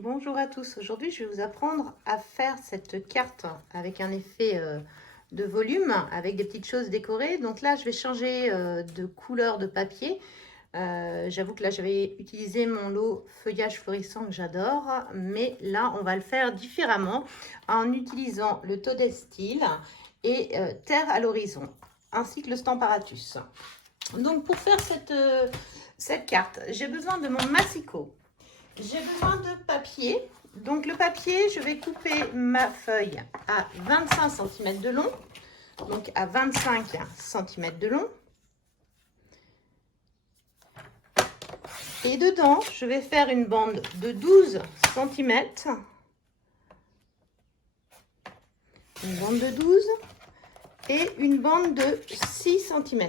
Bonjour à tous, aujourd'hui je vais vous apprendre à faire cette carte avec un effet de volume, avec des petites choses décorées. Donc là je vais changer de couleur de papier. J'avoue que là j'avais utilisé mon lot feuillage florissant que j'adore, mais là on va le faire différemment en utilisant le Toadstool et Terre à l'horizon, ainsi que le Stamparatus. Donc pour faire cette carte, j'ai besoin de mon massicot. J'ai besoin de papier. Donc le papier, je vais couper ma feuille à 25 cm de long. Donc à 25 cm de long. Et dedans, je vais faire une bande de 12 cm. Une bande de 12 et une bande de 6 cm.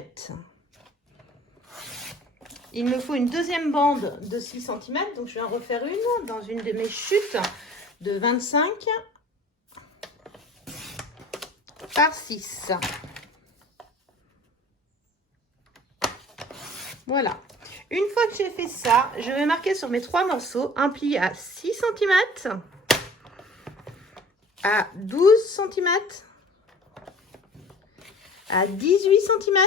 Il me faut une deuxième bande de 6 cm, donc je vais en refaire une dans une de mes chutes de 25 par 6. Voilà. Une fois que j'ai fait ça, je vais marquer sur mes trois morceaux un pli à 6 cm, à 12 cm, à 18 cm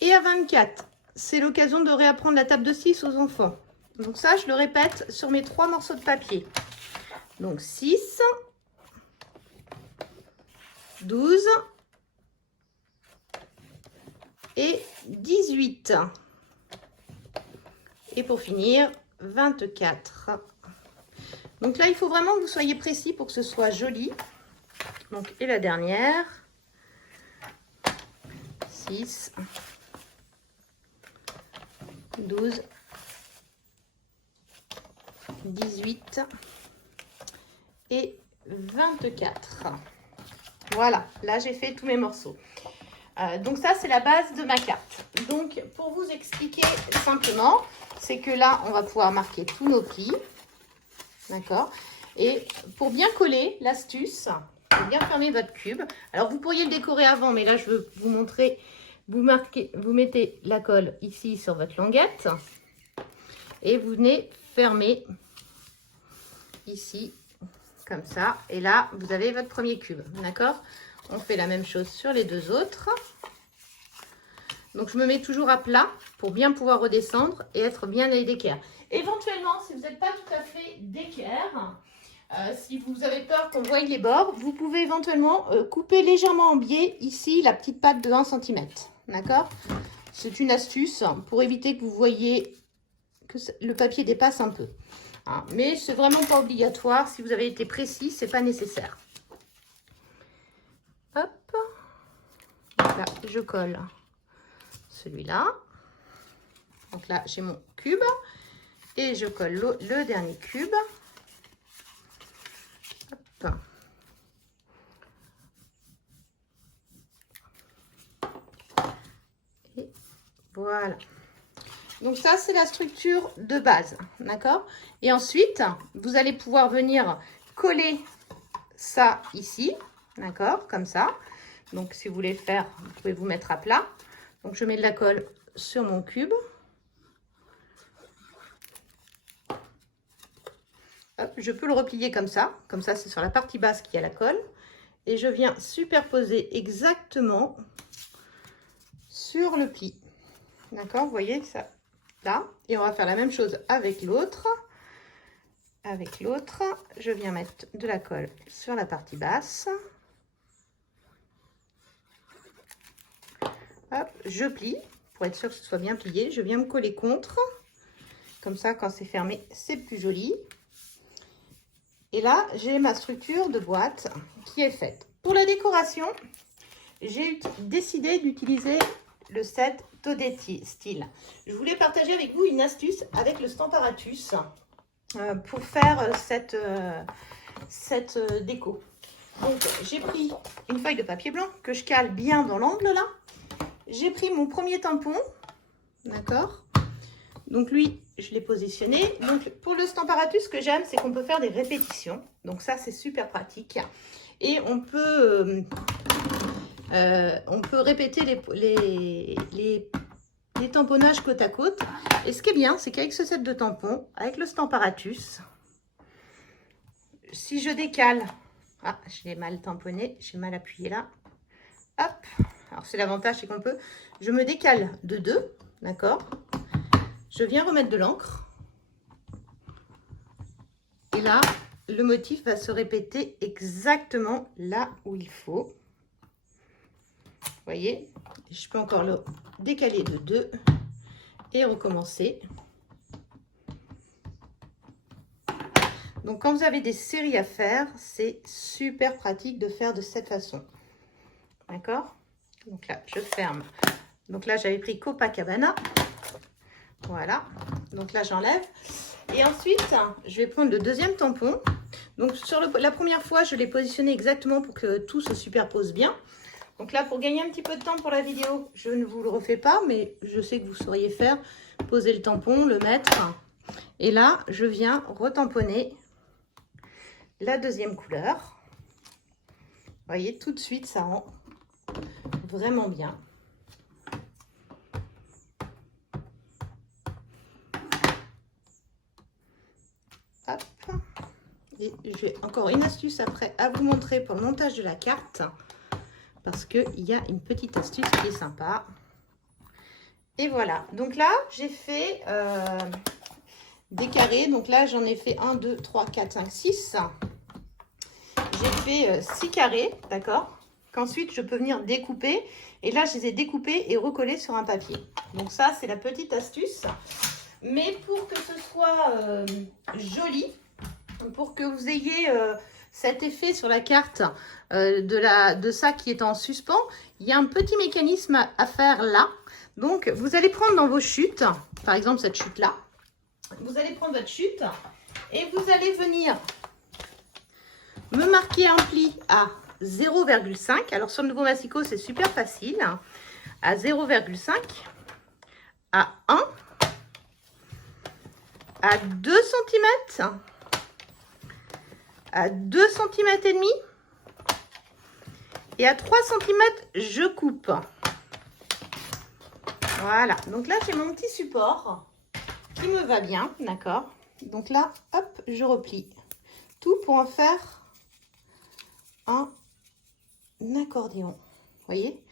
et à 24. C'est l'occasion de réapprendre la table de 6 aux enfants. Donc ça, je le répète sur mes trois morceaux de papier. Donc 6, 12 et 18. Et pour finir, 24. Donc là, il faut vraiment que vous soyez précis pour que ce soit joli. Donc, et la dernière, 6, 12, 18 et 24. Voilà, là j'ai fait tous mes morceaux. Donc ça, c'est la base de ma carte. Donc, pour vous expliquer simplement, c'est que là, on va pouvoir marquer tous nos plis. D'accord? Et pour bien coller, l'astuce, pour bien fermer votre cube. Alors, vous pourriez le décorer avant, mais là, je veux vous montrer. Vous mettez la colle ici sur votre languette. Et vous venez fermer ici, comme ça. Et là, vous avez votre premier cube. D'accord? On fait la même chose sur les deux autres. Donc, je me mets toujours à plat pour bien pouvoir redescendre et être bien d'équerre. Éventuellement, si vous n'êtes pas tout à fait d'équerre, si vous avez peur qu'on voie les bords, vous pouvez éventuellement couper légèrement en biais ici la petite patte de 1 cm. D'accord? C'est une astuce pour éviter que vous voyez que le papier dépasse un peu. Hein, mais c'est vraiment pas obligatoire. Si vous avez été précis, c'est pas nécessaire. Hop. Donc là, je colle celui-là. Donc là, j'ai mon cube. Et je colle le dernier cube. Hop. Et voilà. Donc ça, c'est la structure de base. D'accord? Et ensuite, vous allez pouvoir venir coller ça ici. D'accord? Comme ça. Donc, si vous voulez faire, vous pouvez vous mettre à plat. Donc, je mets de la colle sur mon cube. Hop, je peux le replier comme ça. Comme ça, c'est sur la partie basse qu'il y a la colle. Et je viens superposer exactement sur le pli. D'accord? Vous voyez ça là. Et on va faire la même chose avec l'autre. Avec l'autre, je viens mettre de la colle sur la partie basse. Hop, je plie pour être sûr que ce soit bien plié. Je viens me coller contre. Comme ça, quand c'est fermé, c'est plus joli. Et là, j'ai ma structure de boîte qui est faite. Pour la décoration, j'ai décidé d'utiliser le set Toadstool. Je voulais partager avec vous une astuce avec le Stamparatus pour faire cette déco. Donc, j'ai pris une feuille de papier blanc que je cale bien dans l'angle là. J'ai pris mon premier tampon, d'accord? Donc lui, je l'ai positionné. Donc pour le Stamparatus, ce que j'aime, c'est qu'on peut faire des répétitions. Donc ça, c'est super pratique. Et on peut répéter les des tamponnages côte à côte. Et ce qui est bien, c'est qu'avec ce set de tampons, avec le Stamparatus, si je décale, ah, je l'ai mal tamponné, j'ai mal appuyé là, hop, alors c'est l'avantage, c'est qu'on peut, je me décale de 2, d'accord, je viens remettre de l'encre, et là, le motif va se répéter exactement là où il faut. Vous voyez, je peux encore le décaler de 2 et recommencer. Donc, quand vous avez des séries à faire, c'est super pratique de faire de cette façon. D'accord? Donc là, je ferme. Donc là, j'avais pris Copacabana. Voilà. Donc là, j'enlève. Et ensuite, je vais prendre le deuxième tampon. Donc, sur la première fois, je l'ai positionné exactement pour que tout se superpose bien. Donc là, pour gagner un petit peu de temps pour la vidéo, je ne vous le refais pas, mais je sais que vous sauriez faire. Poser le tampon, le mettre. Et là, je viens retamponner la deuxième couleur. Vous voyez, tout de suite, ça rend vraiment bien. Hop. Et j'ai encore une astuce après à vous montrer pour le montage de la carte. Parce qu'il y a une petite astuce qui est sympa. Et voilà. Donc là, j'ai fait des carrés. Donc là, j'en ai fait 1, 2, 3, 4, 5, 6. J'ai fait 6 carrés, d'accord? Qu'ensuite, je peux venir découper. Et là, je les ai découpés et recollés sur un papier. Donc ça, c'est la petite astuce. Mais pour que ce soit joli, pour que vous ayez cet effet sur la carte de ça qui est en suspens, il y a un petit mécanisme à faire là. Donc, vous allez prendre dans vos chutes, par exemple cette chute-là, vous allez prendre votre chute et vous allez venir me marquer un pli à 0,5. Alors, sur le nouveau Massicot, c'est super facile. À 0,5, à 1, à 2 cm, à 2 cm et demi et à 3 cm, je coupe. Voilà, donc là, j'ai mon petit support qui me va bien, d'accord? Donc là, hop, je replie tout pour en faire un accordéon, vous voyez?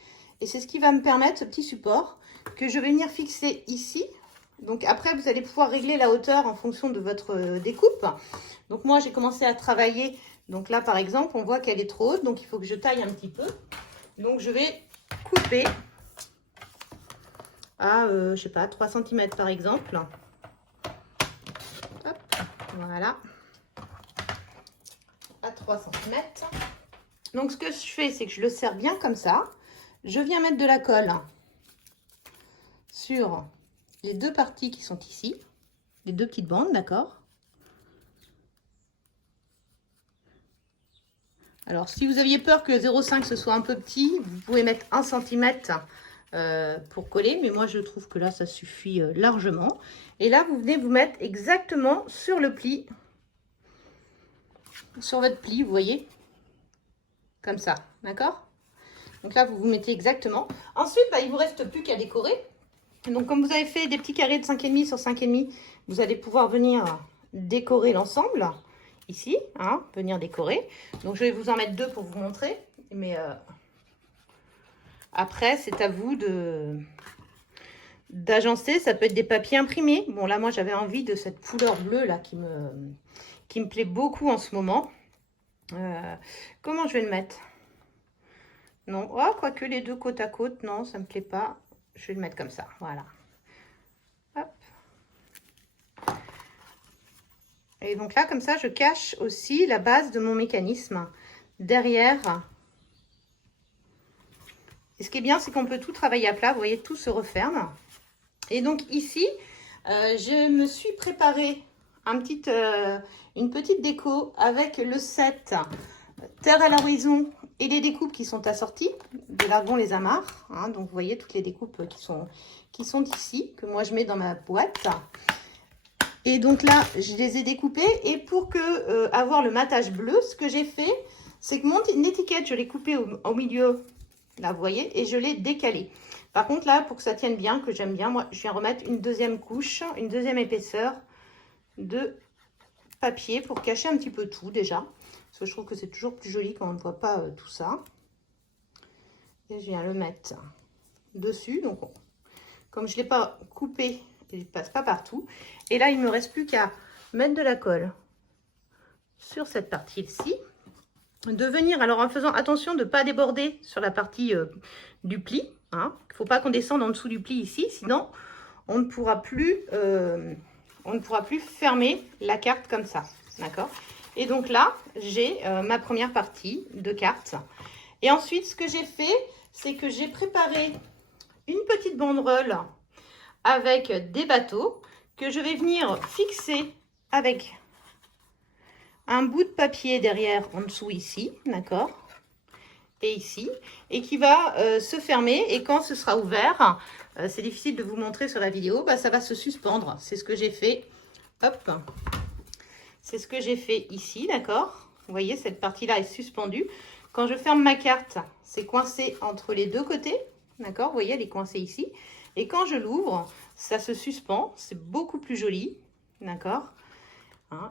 Et c'est ce qui va me permettre, ce petit support, que je vais venir fixer ici. Donc après, vous allez pouvoir régler la hauteur en fonction de votre découpe. Donc moi, j'ai commencé à travailler. Donc là, par exemple, on voit qu'elle est trop haute. Donc il faut que je taille un petit peu. Donc je vais couper à, je sais pas, 3 cm par exemple. Hop, voilà. À 3 cm. Donc ce que je fais, c'est que je le serre bien comme ça. Je viens mettre de la colle sur les deux parties qui sont ici. Les deux petites bandes, d'accord? Alors, si vous aviez peur que 0,5 ce soit un peu petit, vous pouvez mettre 1 cm pour coller. Mais moi, je trouve que là, ça suffit largement. Et là, vous venez vous mettre exactement sur le pli. Sur votre pli, vous voyez? Comme ça, d'accord? Donc là, vous vous mettez exactement. Ensuite, il ne vous reste plus qu'à décorer. Donc, comme vous avez fait des petits carrés de 5,5 sur 5,5, vous allez pouvoir venir décorer l'ensemble. Ici, hein, venir décorer. Donc, je vais vous en mettre 2 pour vous montrer. Mais après, c'est à vous d'agencer. Ça peut être des papiers imprimés. Bon, là, moi, j'avais envie de cette couleur bleue là qui me plaît beaucoup en ce moment. Comment je vais le mettre? Non, oh, quoique les deux côte à côte, non, ça ne me plaît pas. Je vais le mettre comme ça, voilà. Hop. Et donc là, comme ça, je cache aussi la base de mon mécanisme derrière. Et ce qui est bien, c'est qu'on peut tout travailler à plat. Vous voyez, tout se referme. Et donc ici, je me suis préparé une petite déco avec le set Terre à l'horizon et les découpes qui sont assorties de l'Argon les amarres. Hein, donc vous voyez toutes les découpes qui sont ici, que moi je mets dans ma boîte. Et donc là, je les ai découpées. Et pour avoir le matage bleu, ce que j'ai fait, c'est que mon étiquette, je l'ai coupée au milieu, là vous voyez, et je l'ai décalée. Par contre, là, pour que ça tienne bien, que j'aime bien, moi, je viens remettre une deuxième couche, une deuxième épaisseur de papier pour cacher un petit peu tout déjà. Parce que je trouve que c'est toujours plus joli quand on ne voit pas tout ça. Et je viens le mettre dessus. Donc, comme je ne l'ai pas coupé, il ne passe pas partout. Et là, il ne me reste plus qu'à mettre de la colle sur cette partie-ci. De venir, alors en faisant attention de ne pas déborder sur la partie du pli. Hein. Il ne faut pas qu'on descende en dessous du pli ici, sinon on ne pourra plus fermer la carte comme ça. D'accord? Et donc là, j'ai ma première partie de carte. Et ensuite, ce que j'ai fait, c'est que j'ai préparé une petite banderole avec des bateaux que je vais venir fixer avec un bout de papier derrière en dessous ici, d'accord, et ici, et qui va se fermer, et quand ce sera ouvert, c'est difficile de vous montrer sur la vidéo, bah, ça va se suspendre. C'est ce que j'ai fait, hop, c'est ce que j'ai fait ici, d'accord. Vous voyez, cette partie-là est suspendue. Quand je ferme ma carte, c'est coincé entre les deux côtés, d'accord, vous voyez, elle est coincée ici, et quand je l'ouvre, ça se suspend, c'est beaucoup plus joli, d'accord.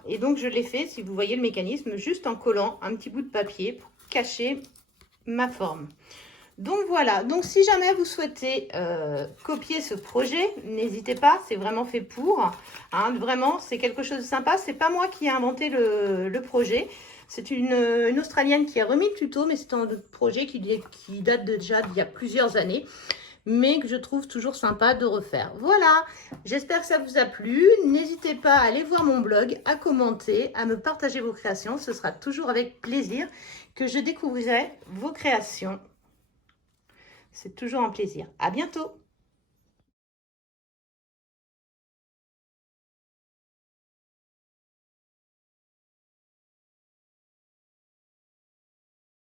Et donc, je l'ai fait, si vous voyez le mécanisme, juste en collant un petit bout de papier pour cacher ma forme. Donc, voilà. Donc, si jamais vous souhaitez copier ce projet, n'hésitez pas. C'est vraiment fait pour. Hein, vraiment, c'est quelque chose de sympa. C'est pas moi qui ai inventé le projet. C'est une Australienne qui a remis le tuto, mais c'est un projet qui date déjà d'il y a plusieurs années, mais que je trouve toujours sympa de refaire. Voilà, j'espère que ça vous a plu. N'hésitez pas à aller voir mon blog, à commenter, à me partager vos créations. Ce sera toujours avec plaisir que je découvrirai vos créations. C'est toujours un plaisir. À bientôt.